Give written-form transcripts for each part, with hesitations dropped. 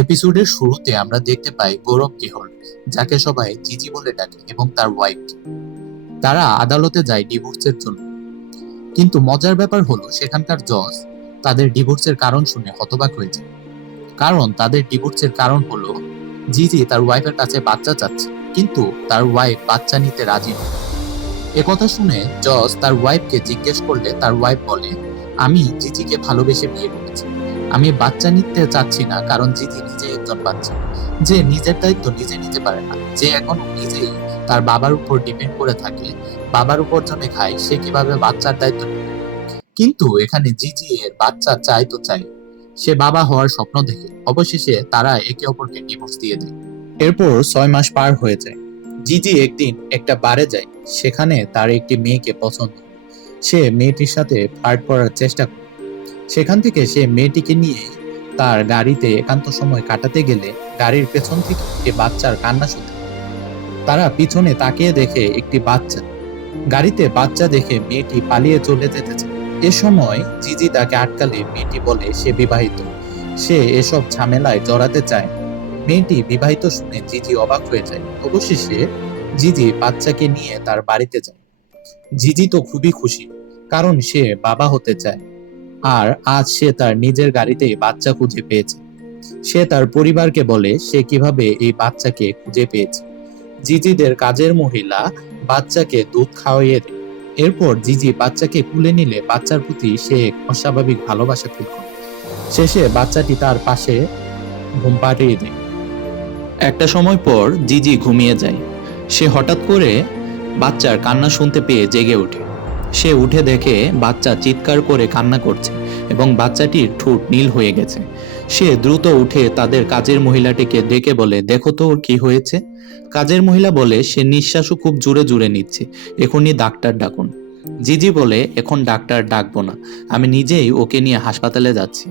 এপিসোডের শুরুতে আমরা দেখতে পাই গৌরব কেহল, যাকে সবাই জিজি বলে ডাকে, এবং তার ওয়াইফ। তারা আদালতে যায় ডিভোর্সের জন্য। কিন্তু মজার ব্যাপার হলো সেখানকার জজ তাদের ডিভোর্সের কারণ শুনে হতবাক হয়ে যায়। কারণ তাদের ডিভোর্সের কারণ হলো জিজি তার ওয়াইফের কাছে বাচ্চা চাচ্ছে, কিন্তু তার ওয়াইফ বাচ্চা নিতে রাজি নয়। একথা শুনে জজ তার ওয়াইফকে জিজ্ঞেস করলে তার ওয়াইফ বলে, আমি জিজিকে ভালোবেসে বিয়ে করেছি। আমি বাচ্চা নিতে চাচ্ছি না, কারণ জিজি নিজে একজন বাচ্চা, যে নিজের দায়িত্ব নিজে নিতে পারে না, যে এখনো নিজেই তার বাবার উপর ডিপেন্ড করে থাকে, বাবার উপার্জনে খায়, সে কিভাবে বাচ্চার দায়িত্ব নেবে? কিন্তু এখানে জিজি এর বাচ্চা চাই তো চাই, সে বাবা হওয়ার স্বপ্ন দেখে। অবশেষে তারা একে অপরকে ডিভোর্স দিয়ে দেয়। এরপর 6 মাস পার হয়ে যায়। জিজি একদিন একটা বারে যায়। সেখানে তার একটি মেয়েকে পছন্দ। সে মেয়েটির সাথে ফ্লার্ট করার চেষ্টা করে। সেখান থেকে সে মেয়েটিকে নিয়ে তার গাড়িতে একান্ত সময় কাটাতে গেলে গাড়ির পেছন থেকে একটি বাচ্চার কান্না শুনতে পায়। তারা পিছনে তাকিয়ে দেখে একটি বাচ্চা। গাড়িতে বাচ্চা দেখে মেয়েটি পালিয়ে চলে যেতে চায়। এ সময় জিজি তাকে আটকালে মেয়েটি বলে সে বিবাহিত, সে এসব ঝামেলায় জড়াতে চায় না। মেয়েটি বিবাহিত শুনে জিজি অবাক হয়ে যায়। অবশেষে জিজি বাচ্চাকে নিয়ে তার বাড়িতে যায়। জিজি তো খুবই খুশি, কারণ সে বাবা হতে চায়। আর আজ সে তার নিজের গাড়িতেই বাচ্চা খুঁজে পেয়েছে। সে তার পরিবারকে বলে সে কিভাবে এই বাচ্চাকে খুঁজে পেয়েছে। জিজিদের কাজের মহিলা বাচ্চাকে দুধ খাওয়িয়ে দেয়। এরপর জিজি বাচ্চাকে কুলে নিলে বাচ্চার প্রতি সে এক অস্বাভাবিক ভালোবাসা ফিল করে। শেষে বাচ্চাটি তার পাশে ঘুম পাড়িয়ে দেয়। একটা সময় পর জিজি ঘুমিয়ে যায়। সে হঠাৎ করে বাচ্চার কান্না শুনতে পেয়ে জেগে ওঠে। সে উঠে দেখে বাচ্চা চিৎকার করে কান্না করছে এবং বাচ্চাটির ঠোঁট নীল হয়ে গেছে। সে দ্রুত উঠে তাদের কাজের মহিলাটিকে ডেকে বলে, দেখো তো ওর কি হয়েছে। কাজের মহিলা বলে, সে নিঃশ্বাসও খুব জোরে জোরে নিচ্ছে, এখনই ডাক্তার ডাকুন। জিজি বলে, এখন ডাক্তার ডাকবো না, আমি নিজেই ওকে নিয়ে হাসপাতালে যাচ্ছি।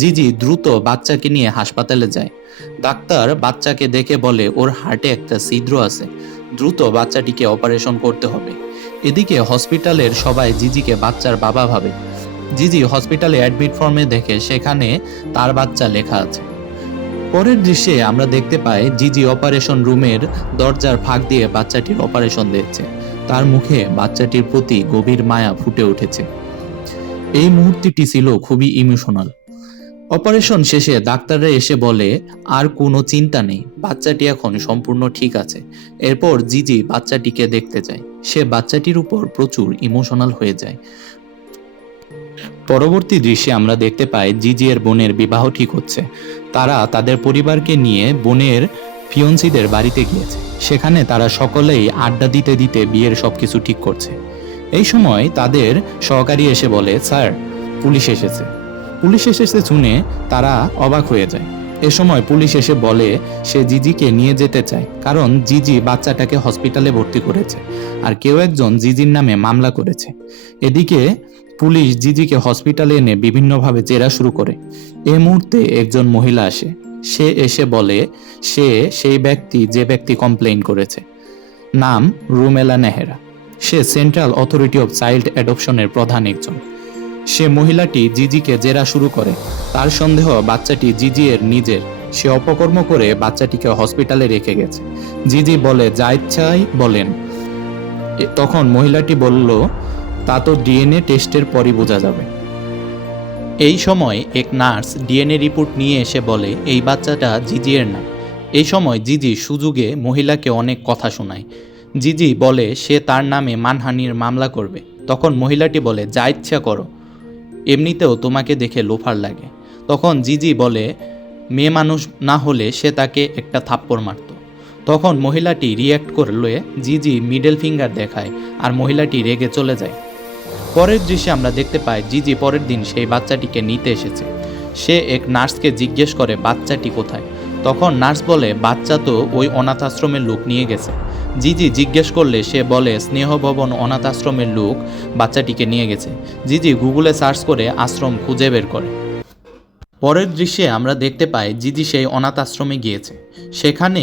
জিজি দ্রুত বাচ্চাকে নিয়ে হাসপাতালে যায়। ডাক্তার বাচ্চাকে দেখে বলে, ওর হার্টে একটা ছিদ্র আছে, দ্রুত বাচ্চাটিকে অপারেশন করতে হবে। এদিকে হসপিটালের সবাই জিজিকে বাচ্চার বাবা ভাবে। জিজি হসপিটালে অ্যাডমিট ফর্মে দেখে সেখানে তার বাচ্চা লেখা আছে। পরের দৃশ্যে আমরা দেখতে পাই জিজি অপারেশন রুমের দরজার ফাঁক দিয়ে বাচ্চাটির অপারেশন দিচ্ছে। তার মুখে বাচ্চাটির প্রতি গভীর মায়া ফুটে উঠেছে। এই মুহূর্তটি ছিল খুবই ইমোশনাল। অপারেশন শেষে ডাক্তাররা এসে বলে, আর কোনো চিন্তা নেই, বাচ্চাটি এখন সম্পূর্ণ ঠিক আছে। এরপর জিজি বাচ্চাটিকে দেখতে যায়। সে বাচ্চাটির উপর প্রচুর ইমোশনাল হয়ে যায়। পরবর্তী দৃশ্যে আমরা দেখতে পাই জিজি এর বোনের বিবাহ ঠিক হচ্ছে। তারা তাদের পরিবারকে নিয়ে বোনের ফিয়ন্সিদের বাড়িতে গিয়েছে। সেখানে তারা সকলেই আড্ডা দিতে দিতে বিয়ের সবকিছু ঠিক করছে। এই সময় তাদের সহকারী এসে বলে, স্যার, পুলিশ এসেছে। পুলিশ এসেছে শুনে তারা অবাক হয়ে যায়। এ সময় পুলিশ এসে বলে সে জিজিকে নিয়ে যেতে চায়, কারণ জিজি বাচ্চাটাকে হসপিটালে ভর্তি করেছে আর কেউ একজন জিজির নামে মামলা করেছে। এদিকে পুলিশ জিজিকে হসপিটালে এনে বিভিন্নভাবে জেরা শুরু করে। এই মুহূর্তে একজন মহিলা আসে। সে এসে বলে সে সেই ব্যক্তি যে ব্যক্তি কমপ্লেইন করেছে। নাম রুমেলা নেহেরা। সে সেন্ট্রাল অথরিটি অফ চাইল্ড অ্যাডপশনের প্রধান একজন। সে মহিলাটি জিজিকে জেরা শুরু করে। তার সন্দেহ বাচ্চাটি জিজি এর নিজের। সে অপকর্ম করে বাচ্চাটিকে হসপিটালে রেখে গেছে। জিজি বলে, যা ইচ্ছাই বলেন। তখন মহিলাটি বলল, তা তো ডিএনএ টেস্টের পরই বোঝা যাবে। এই সময় এক নার্স ডিএনএ রিপোর্ট নিয়ে এসে বলে এই বাচ্চাটা জিজি এর না। এই সময় জিজি সুযোগে মহিলাকে অনেক কথা শোনায়। জিজি বলে সে তার নামে মানহানির মামলা করবে। তখন মহিলাটি বলে, যা ইচ্ছা করো, এমনিতেও তোমাকে দেখে লোফার লাগে। তখন জিজি বলে মেয়ে মানুষ না হলে সে তাকে একটা থাপ্পড় মারত। তখন মহিলাটি রিয়্যাক্ট করলে জিজি মিডল ফিঙ্গার দেখায় আর মহিলাটি রেগে চলে যায়। পরের দৃশ্যে আমরা দেখতে পাই জিজি পরের দিন সেই বাচ্চাটিকে নিতে এসেছে। সে এক নার্সকে জিজ্ঞেস করে বাচ্চাটি কোথায়। তখন নার্স বলে বাচ্চা তো ওই অনাথ আশ্রমের লোক নিয়ে গেছে। জিজি জিজ্ঞেস করলে সে বলে স্নেহ ভবন অনাথ আশ্রমের লোক বাচ্চাটিকে নিয়ে গেছে। জিজি গুগলে সার্চ করে আশ্রম খুঁজে বের করে। পরের দৃশ্যে আমরা দেখতে পাই জিজি সেই অনাথ আশ্রমে গিয়েছে। সেখানে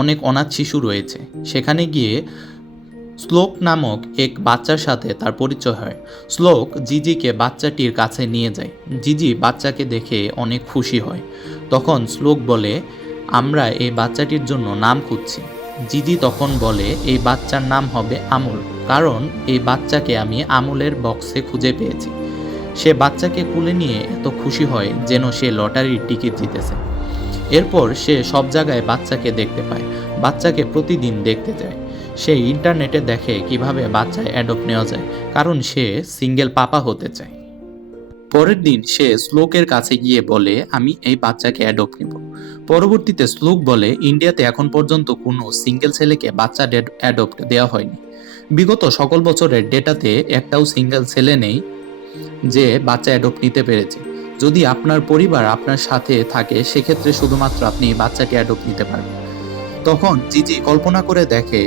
অনেক অনাথ শিশু রয়েছে। সেখানে গিয়ে শ্লোক নামক এক বাচ্চার সাথে তার পরিচয় হয়। শ্লোক জিজিকে বাচ্চাটির কাছে নিয়ে যায়। জিজি বাচ্চাকে দেখে অনেক খুশি হয়। তখন শ্লোক বলে, আমরা এই বাচ্চাটির জন্য নাম খুঁজছি। জিজি তখন বলে, এই বাচ্চার নাম হবে আমুল, কারণ এই বাচ্চাকে আমি আমুলের বক্সে খুঁজে পেয়েছি। সে বাচ্চাকে কুলে নিয়ে এত খুশি হয় যেন সে লটারির টিকিট জিতেছে। এরপর সে সব জায়গায় বাচ্চাকে দেখতে পায়, বাচ্চাকে প্রতিদিন দেখতে যায়। সে ইন্টারনেটে দেখে কিভাবে বাচ্চা অ্যাডপ্ট নেওয়া যায়, কারণ সে সিঙ্গেল পাপা হতে চায়। পরের দিন সে শ্লোকের কাছে গিয়ে বলে, আমি এই বাচ্চাকে অ্যাডপ্ট নিব। পরবর্তীতে শ্লোক বলে, ইন্ডিয়াতে এখন পর্যন্ত কোনো সিঙ্গেল ছেলেকে বাচ্চা অ্যাডপ্ট দেওয়া হয়নি। বিগত সকল বছরের ডেটাতে একটাও সিঙ্গেল ছেলে নেই যে বাচ্চা অ্যাডপ্ট নিতে পেরেছে। যদি আপনার পরিবার আপনার সাথে থাকে, সেক্ষেত্রে শুধুমাত্র আপনি এই বাচ্চাকে অ্যাডপ্ট নিতে পারবেন। তখন জিজি কল্পনা করে দেখে,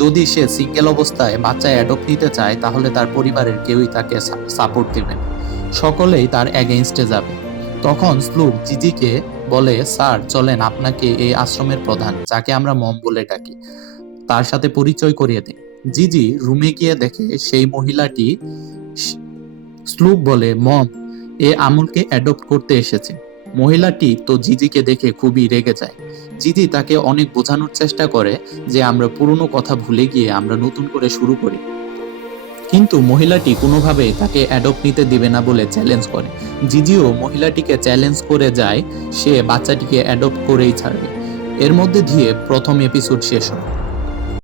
যদি সে সিঙ্গেল অবস্থায় বাচ্চা অ্যাডপ্ট নিতে চায়, তাহলে তার পরিবারের কেউই তাকে সাপোর্ট দিবেন, সকলেই তার এগেইনস্টে যাবে। তখন শ্লুক জিজিকে বলে, স্যার চলেন আপনাকে এই আশ্রমের প্রধান, যাকে আমরা মম বলে ডাকি, তার সাথে পরিচয় করিয়ে দেন। জিজি রুমে গিয়ে দেখে সেই মহিলাটি। শ্লুক বলে, মম এ আমুলকে অ্যাডপ্ট করতে এসেছে। মহিলাটি তো জিজিকে দেখে খুবই রেগে যায়। জিজি তাকে অনেক বোঝানোর চেষ্টা করে যে আমরা পুরনো কথা ভুলে গিয়ে আমরা নতুন করে শুরু করি, কিন্তু মহিলাটি কোনোভাবেই তাকে অ্যাডপ্ট নিতে দিবে না বলে চ্যালেঞ্জ করে। জিজিও মহিলাটিকে চ্যালেঞ্জ করে যায় সে বাচ্চাটিকে অ্যাডপ্ট করেই ছাড়বে। এর মধ্যে দিয়ে প্রথম এপিসোড শেষ হয়।